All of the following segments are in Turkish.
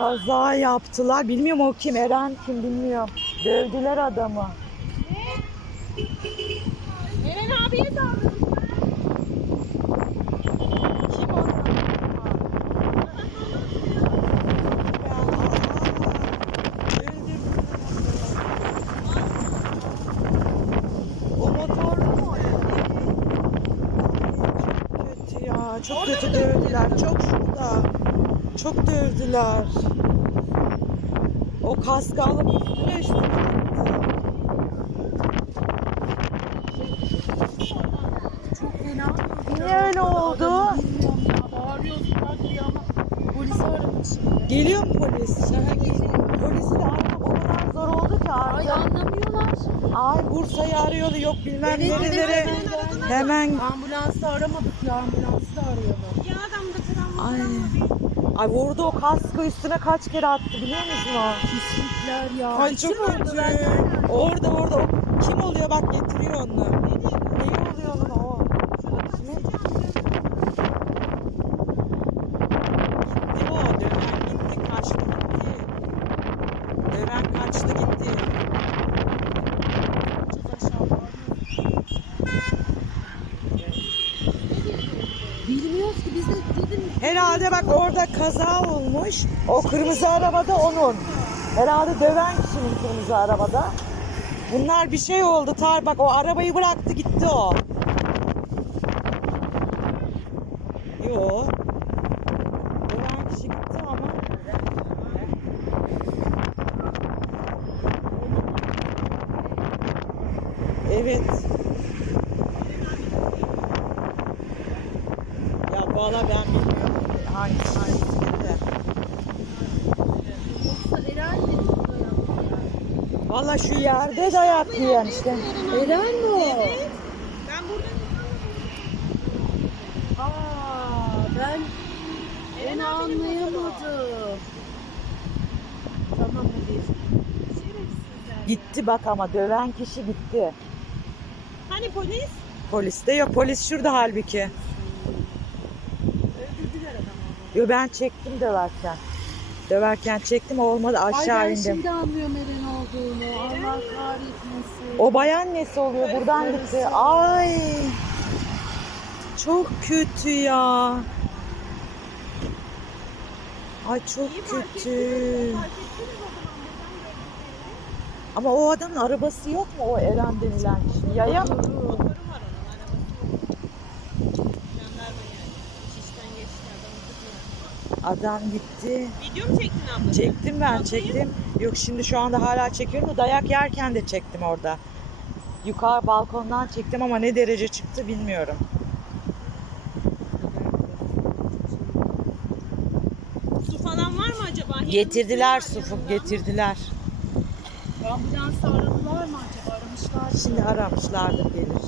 Kaza yaptılar. Bilmiyorum o kim. Eren kim bilmiyorum. Dövdüler adamı. Eren abiye saldırdın. Kim o? Çok kötü dövdüler. Çok şurada. Çok dövdüler. Kaskı alıp üstüne üstüne. Çok fena. Niye öyle oldu? Bağırıyorsun bak ya ama polisi aradık şimdi. Geliyor mu polis? Polis de aramak o kadar zor oldu ki Ay artık. Ay Bursa'yı arıyordu yok bilmem Evet, evet, nerelere. hemen Hemen Ambulansı aramadık ya ambulansı da arayalım. Ya adamda travma ay. Ay vurdu o kaskı üstüne kaç kere attı biliyor musun o? Pislikler ya. Ay Kim çok kötü. lan? Orada orada o kim oluyor bak getiriyor onu. Neyi oluyor onun o? Ne? Gitti o döven gitti kaçtı gitti. Döven kaçtı gitti. Bilmiyoruz ki biz de dedim. Herhalde bak orada kaza olmuş. O kırmızı arabada onun. Herhalde döven kişinin kırmızı arabada. Bunlar bir şey oldu tar bak o arabayı bıraktı gitti o. Yo. Döven kişi gitti ama. Evet. Ya valla ben bilmiyorum hangisi hangisi Eren yani? Valla şu yerde dayak yiyen işte. Eren mi o? Evet. Ben burada Aa ben onu anlayamadım. Tamam hadi. Gitti bak ama döven kişi gitti. Hani polis? Polis de yok. Polis şurada halbuki. Yo ben çektim döverken. Döverken çektim olmadı Ay aşağı ben indim. şimdi anlıyorum Eren olduğunu. Allah kahretmesin. O bayan nesi oluyor buradan gitti. Ay. Çok kötü ya. Ay çok İyi kötü. ettiniz. Zaman. Ama o adamın arabası yok mu o Eren denilen kişinin? Yaya mı? Buradan motoru var onun arabası yok. Jandarma yani. İş işten geçti adamı tutuyor. Adam gitti. Video mu çektin abla? Çektim ben Bakayım. çektim. Yok şimdi şu anda hala çekiyorum da dayak yerken de çektim orada. Yukarı balkondan çektim ama ne derece çıktı bilmiyorum. Su falan var mı acaba? Getirdiler su getirdiler. Ambulansı aradılar mı acaba? Aramışlar mı? Şimdi aramışlardır gelir.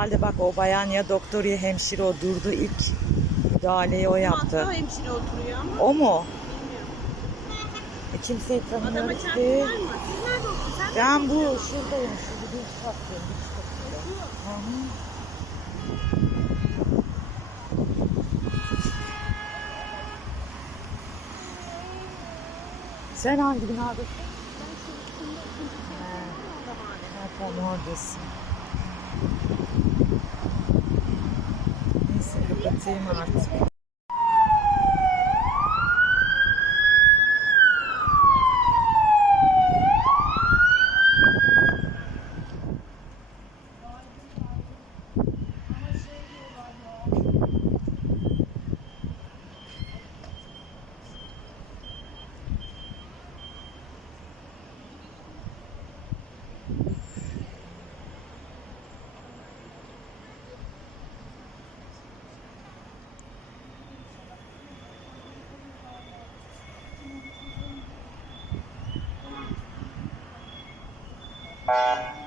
Herhalde bak o bayan ya doktor ya hemşire o durdu ilk müdahaleyi o yaptı. Hatta hemşire oturuyor ama O mu? E, kimseyi Adama tanımıyoruz çarptılar ki. mı? Siz nerede oturuyorsunuz? Sen Ben bu şuradayım. Şurada bir kattayım. Bir. Hı hı. Sen hangi binadasın? Ha, ha, tamam oradasın. Artık. Thank Bye.